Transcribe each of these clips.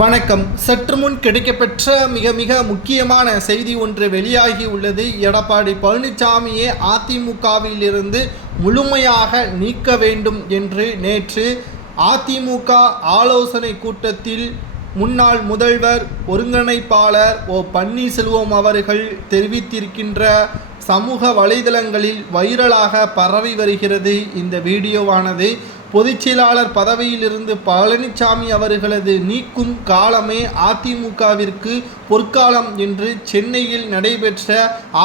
வணக்கம். சற்று முன் கிடைக்கப்பெற்ற மிக முக்கியமான செய்தி ஒன்று வெளியாகி உள்ளது. எடப்பாடி பழனிசாமியை அதிமுகவிலிருந்து முழுமையாக நீக்க வேண்டும் என்று நேற்று அதிமுக ஆலோசனை கூட்டத்தில் முன்னாள் முதல்வர் ஒருங்கிணைப்பாளர் பன்னீர்செல்வம் அவர்கள் தெரிவித்திருக்கின்ற சமூக வலைதளங்களில் வைரலாக பரவி வருகிறது. இந்த வீடியோவானது பொதுச்செயலாளர் பதவியிலிருந்து பழனிசாமி அவர்களது நீக்கும் காலமே அதிமுகவிற்கு பொற்காலம் என்று சென்னையில் நடைபெற்ற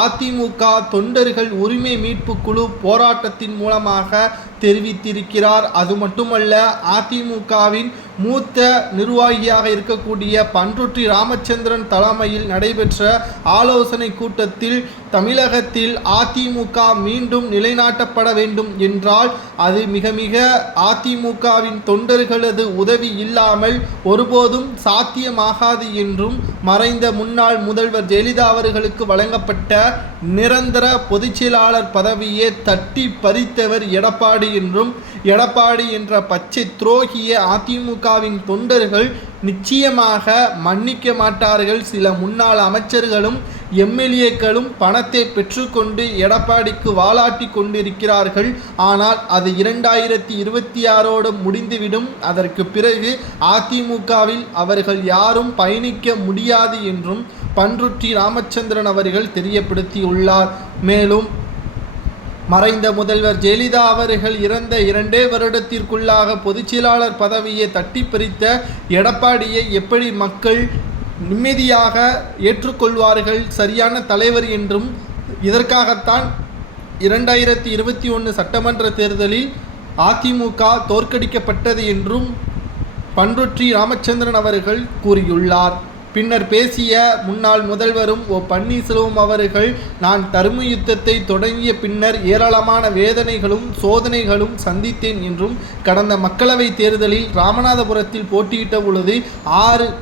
அதிமுக தொண்டர்கள் உரிமை மீட்பு குழு போராட்டத்தின் மூலமாக தெரிவித்திருக்கிறார். அது மட்டுமல்ல, அதிமுகவின் மூத்த நிர்வாகியாக இருக்கக்கூடிய பண்ருட்டி ராமச்சந்திரன் தலைமையில் நடைபெற்ற ஆலோசனை கூட்டத்தில் தமிழகத்தில் அதிமுக மீண்டும் நிலைநாட்டப்பட வேண்டும் என்றால் அது மிக அதிமுகவின் தொண்டர்களது உதவி இல்லாமல் ஒருபோதும் சாத்தியமாகாது என்றும், மறைந்த முன்னாள் முதல்வர் ஜெயலலிதா அவர்களுக்கு வழங்கப்பட்ட நிரந்தர பொதுச்செயலாளர் பதவியை தட்டி பறித்தவர் எடப்பாடி என்றும், எடப்பாடி என்ற பச்சை துரோகிய அதிமுகவின் தொண்டர்கள் நிச்சயமாக மன்னிக்க மாட்டார்கள். சில முன்னாள் அமைச்சர்களும் எம்எல்ஏக்களும் பணத்தை பெற்றுக்கொண்டு எடப்பாடிக்கு வாலாட்டி கொண்டிருக்கிறார்கள். ஆனால் அது 2026 முடிந்துவிடும். அதற்கு பிறகு அதிமுகவில் அவர்கள் யாரும் பயணிக்க முடியாது என்றும் பண்ருட்டி ராமச்சந்திரன் அவர்கள் தெரியப்படுத்தியுள்ளார். மேலும் மறைந்த முதல்வர் ஜெயலலிதா அவர்கள் இறந்த 2 வருடத்திற்குள்ளாக பொதுச்செயலாளர் பதவியை தட்டி பறித்த எடப்பாடியை எப்படி மக்கள் நிம்மதியாக ஏற்றுக்கொள்வார்கள்? சரியான தலைவர் என்றும், இதற்காகத்தான் 2021 சட்டமன்ற தேர்தலில் அதிமுக தோற்கடிக்கப்பட்டது என்றும் பண்ருட்டி ராமச்சந்திரன் அவர்கள் கூறியுள்ளார். பின்னர் பேசிய முன்னாள் முதல்வரும் பன்னீர்செல்வம் அவர்கள், நான் தர்ம யுத்தத்தை தொடங்கிய பின்னர் ஏராளமான வேதனைகளும் சோதனைகளும் சந்தித்தேன் என்றும், கடந்த மக்களவை தேர்தலில் ராமநாதபுரத்தில் போட்டியிட்ட பொழுது 6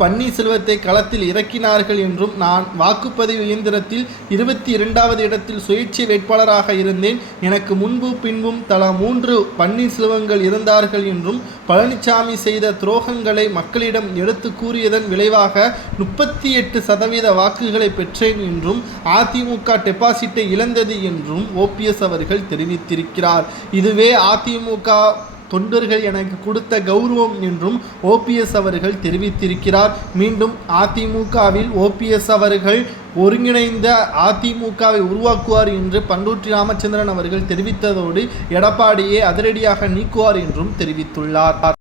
பன்னீர்செல்வத்தை களத்தில் இறக்கினார்கள் என்றும், நான் வாக்குப்பதிவு இயந்திரத்தில் 22வது இடத்தில் சுயேட்சை வேட்பாளராக இருந்தேன். எனக்கு முன்பு பின்பும் தலா 3 பன்னீர்செல்வங்கள் இருந்தார்கள் என்றும், பழனிசாமி செய்த துரோகங்களை மக்களிடம் எடுத்து கூறியதன் விளைவாக 38% வாக்குகளை பெற்றேன் என்றும், அதிமுக டெபாசிட்டை இழந்தது என்றும் ஓபிஎஸ் அவர்கள் தெரிவித்திருக்கிறார். இதுவே அதிமுக தொண்டர்கள் எனக்கு கொடுத்த கௌரவம் என்றும் ஓபிஎஸ் அவர்கள் தெரிவித்திருக்கிறார். மீண்டும் அதிமுகவில் ஓபிஎஸ் அவர்கள் ஒருங்கிணைந்த அதிமுகவை உருவாக்குவார் என்று பண்ருட்டி ராமச்சந்திரன் அவர்கள் தெரிவித்ததோடு எடப்பாடியை அதிரடியாக நீக்குவார் என்றும் தெரிவித்துள்ளார்.